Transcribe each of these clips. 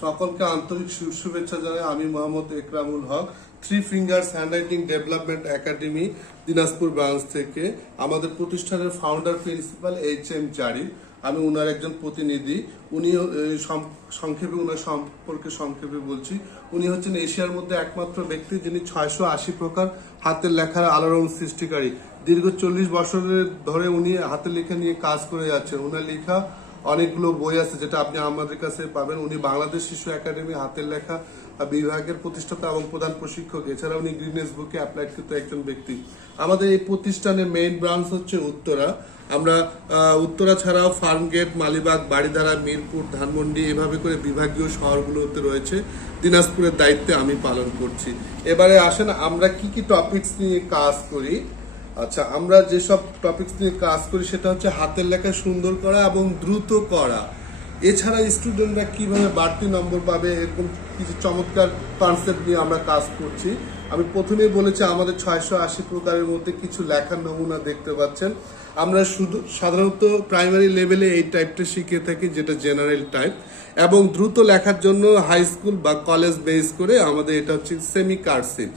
সকলকে আন্তরিক শুভেচ্ছা জানাই। আমি Mohammad Ekramul Haque, three fingers handwriting development academy Dinajpur branch থেকে। আমাদের প্রতিষ্ঠানের ফাউন্ডার প্রিন্সিপাল HM জারির, আমি উনার একজন প্রতিনিধি। উনি সংক্ষেপে উনার সম্পর্কে সংক্ষেপে বলছি। উনি হচ্ছেন এশিয়ার মধ্যে একমাত্র ব্যক্তি যিনি 680 প্রকার হাতের লেখার আলোড়ন সৃষ্টিকারী। দীর্ঘ 40 বছরের ধরে উনি হাতের লেখা নিয়ে কাজ করে যাচ্ছেন। উনার লেখা অনেকগুলো বই আছে যেটা আপনি আমাদের কাছে পাবেন। উনি বাংলাদেশ শিশু একাডেমি হাতের লেখা বিভাগের প্রতিষ্ঠাতা এবং প্রধান প্রশিক্ষক। এছাড়া উনি গ্রিনেস বুকে অ্যাপ্লাইকৃত একজন ব্যক্তি। আমাদের এই প্রতিষ্ঠানের মেইন ব্রাঞ্চ হচ্ছে উত্তরা। আমরা উত্তরা ছাড়াও ফার্মগেট, মালিবাগ, বাড়িধারা, মিরপুর, ধানমন্ডি এভাবে করে বিভাগীয় শহরগুলোতে রয়েছে। দিনাজপুরের দায়িত্বে আমি পালন করছি। এবারে আসেন আমরা কি কি টপিকস নিয়ে কাজ করি। আচ্ছা, আমরা যেসব টপিকস নিয়ে কাজ করি সেটা হচ্ছে হাতের লেখা সুন্দর করা এবং দ্রুত করা। এছাড়া স্টুডেন্টরা কিভাবে বাড়তি নম্বর পাবে, এরকম কিছু চমৎকার কনসেপ্ট নিয়ে আমরা কাজ করছি। আমি প্রথমেই বলেছি আমাদের 680 প্রকারের মধ্যে কিছু লেখার নমুনা দেখতে পাচ্ছেন। আমরা সাধারণত প্রাইমারি লেভেলে এই টাইপটা শিখে থাকি, যেটা জেনারেল টাইপ, এবং দ্রুত লেখার জন্য হাই স্কুল বা কলেজ বেস করে আমাদের এটা হচ্ছে সেমি কার্সিভ।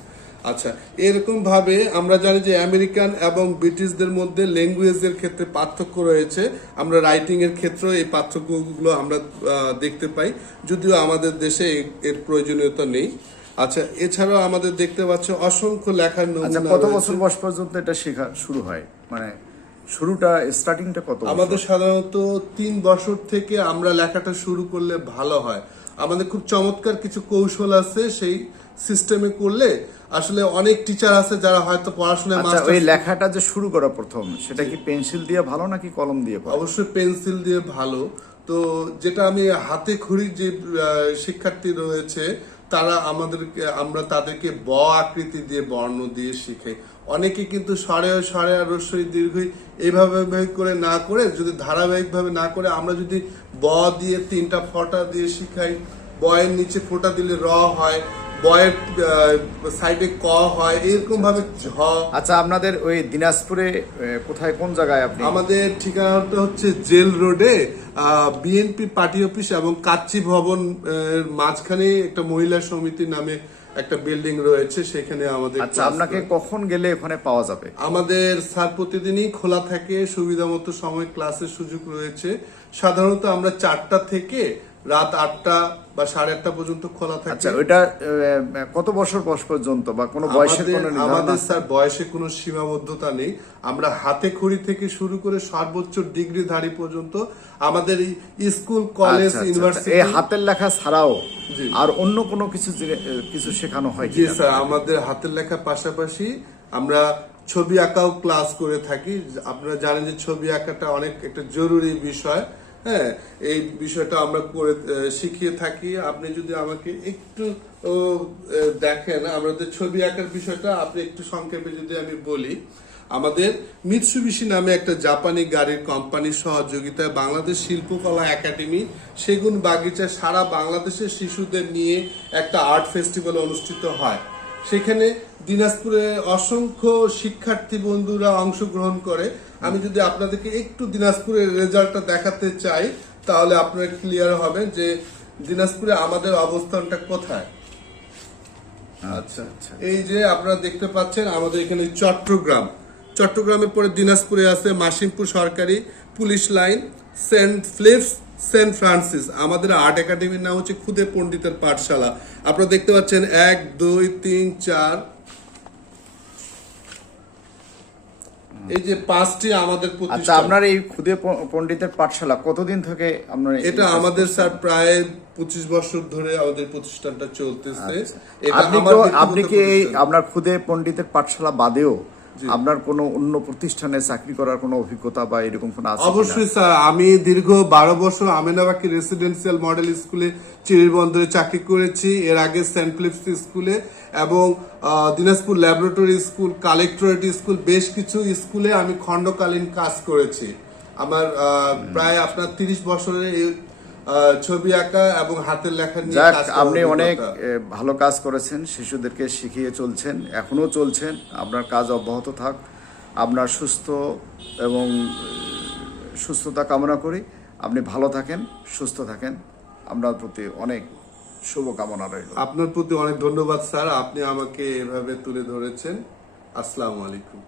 আচ্ছা, এরকম ভাবে আমরা জানি যে আমেরিকান এবং ব্রিটিশদের মধ্যে ল্যাঙ্গুয়েজের ক্ষেত্রে পার্থক্য রয়েছে। আমরা রাইটিং এর ক্ষেত্রে এই পার্থক্যগুলো আমরা দেখতে পাই, যদিও আমাদের দেশে এর প্রয়োজনীয়তা নেই। আচ্ছা, এছাড়াও আমাদের দেখতে পাচ্ছি অসংখ্য লেখার নমুনা। কত বছর বয়স পর্যন্ত এটা শেখা শুরু হয়, মানে শুরুটা স্টার্টিংটা কত? আমাদের সাধারণত 3 বছর থেকে আমরা লেখাটা শুরু করলে ভালো হয়। আমাদের খুব চমৎকার কিছু কৌশল আছে, সেই সিস্টেমে করলে আসলে অনেক টিচার আছে যারা হয়তো পড়াশোনায় ওই লেখাটা যে শুরু করা প্রথম, সেটা কি পেন্সিল দিয়ে ভালো নাকি কলম দিয়ে? অবশ্যই পেন্সিল দিয়ে ভালো। তো যেটা আমি হাতে খড়ি যে শিক্ষার্থী রয়েছে তারা আমরা তাদেরকে ব আকৃতি দিয়ে বর্ণ দিয়ে শিখাই। অনেকে কিন্তু স্বরে আর রস্বই দীর্ঘই এইভাবে করে না করে, যদি ধারাবাহিকভাবে না করে আমরা যদি ব দিয়ে 3টা ফোঁটা দিয়ে শিখাই, বয়ের নিচে ফোঁটা দিলে র হয়, বয়ের সাইডে ক হয়, এরকম ভাবে ঝ। আচ্ছা, আপনাদের ওই দিনাজপুরে কোথায়, কোন জায়গায় আপনি? আমাদের ঠিকানাটা হচ্ছে জেল রোডে বিএনপি পার্টি অফিস এবং কাচ্চি ভবন মাঝখানে একটা মহিলা সমিতি নামে একটা বিল্ডিং রয়েছে, সেখানে আমাদের। আচ্ছা, আপনাকে কখন গেলে ওখানে পাওয়া যাবে? আমাদের স্যার প্রতিদিনই খোলা থাকে, সুবিধা মতো সময় ক্লাসের সুযোগ রয়েছে। সাধারণত আমরা 4টা থেকে রাত 8টা বা 8:30 পর্যন্ত খোলা থাকে। আচ্ছা, ওইটা কত বছর বয়স পর্যন্ত বা কোনো বয়সের কোনো নির্ধারণ? আমাদের স্যার বয়সে কোনো সীমাবদ্ধতা নেই। আমরা হাতে খড়ি থেকে শুরু করে সর্বোচ্চ ডিগ্রিধারী পর্যন্ত আমাদের স্কুল, কলেজ, ইউনিভার্সিটি। এই হাতের লেখা ছাড়াও আর অন্য কোনো কিছু শেখানো হয়? জি স্যার, আমাদের হাতের লেখার পাশাপাশি আমরা ছবি আঁকাও ক্লাস করে থাকি। আপনারা জানেন যে ছবি আঁকাটা অনেক একটা জরুরি বিষয়। হ্যাঁ, এই বিষয়টা আমরা করে শিখিয়ে থাকি। আপনি যদি আমাকে একটু দেখেন আমাদের ছবি আঁকার বিষয়টা, আপনি একটু সংক্ষেপে যদি আমি বলি। আমাদের মিৎসুবিশি নামে একটা জাপানি গাড়ির কোম্পানির সহযোগিতায় বাংলাদেশ শিল্পকলা একাডেমি সেগুন বাগিচা সারা বাংলাদেশের শিশুদের নিয়ে একটা আর্ট ফেস্টিভ্যাল অনুষ্ঠিত হয়। সেখানে দিনাজপুরে অসংখ্য শিক্ষার্থী বন্ধুরা অংশগ্রহণ করে। আমি যদি আপনাদেরকে একটু দিনাজপুরের রেজাল্টটা দেখাতে চাই, তাহলে আপনারা ক্লিয়ার হবে যে দিনাজপুরে আমাদের অবস্থানটা কোথায়। আচ্ছা, এই যে আপনারা দেখতে পাচ্ছেন আমাদের এখানে চট্টগ্রামের পরে দিনাজপুরে আছে মাসিমপুর সরকারি police line, Saint Philips, Saint Francis. আমাদের আর্ট একাডেমির নাম হচ্ছে খুদে পণ্ডিতের পাঠশালা। আপনারা দেখতে পাচ্ছেন 1, 2, 3, 4, এই যে 5টি আমাদের প্রতিষ্ঠান। আচ্ছা, আপনার এই খুদে পণ্ডিতের পাঠশালা কতদিন থেকে আপনার? এটা আমাদের স্যার প্রায় 25 বছর ধরে আমাদের প্রতিষ্ঠানটা চলতেছে। আপনি কি আপনার খুদে পণ্ডিতের পাঠশালা বাদেও আপনার কোনো অন্য প্রতিষ্ঠানে চাকরি করার কোনো অভিজ্ঞতা বা এরকম কোনো আছে? অবশ্যই স্যার, আমি দীর্ঘ 12 বছর আমেনাবাকি রেসিডেন্সিয়াল মডেল স্কুলে চিরিরবন্দরে চাকরি করেছি। এর আগে সেন্ট ফিলিপস স্কুলে এবং Dinajpur laboratory school, collectorate school, বেশ কিছু স্কুলে আমি খণ্ডকালীন কাজ করেছি। আমার প্রায় আপনার 30 বছরের ছবি আঁকা এবং হাতের লেখা নিয়ে কাজ। আপনি অনেক ভালো কাজ করেছেন, শিশুদেরকে শিখিয়ে চলছেন, এখনো চলছেন। আপনার কাজ অব্যাহত থাক। আপনার সুস্থতা কামনা করি। আপনি ভালো থাকেন, সুস্থ থাকেন। আপনার প্রতি অনেক শুভকামনা রইল। আপনার প্রতি অনেক ধন্যবাদ স্যার, আপনি আমাকে এভাবে তুলে ধরেছেন। আসসালামু আলাইকুম।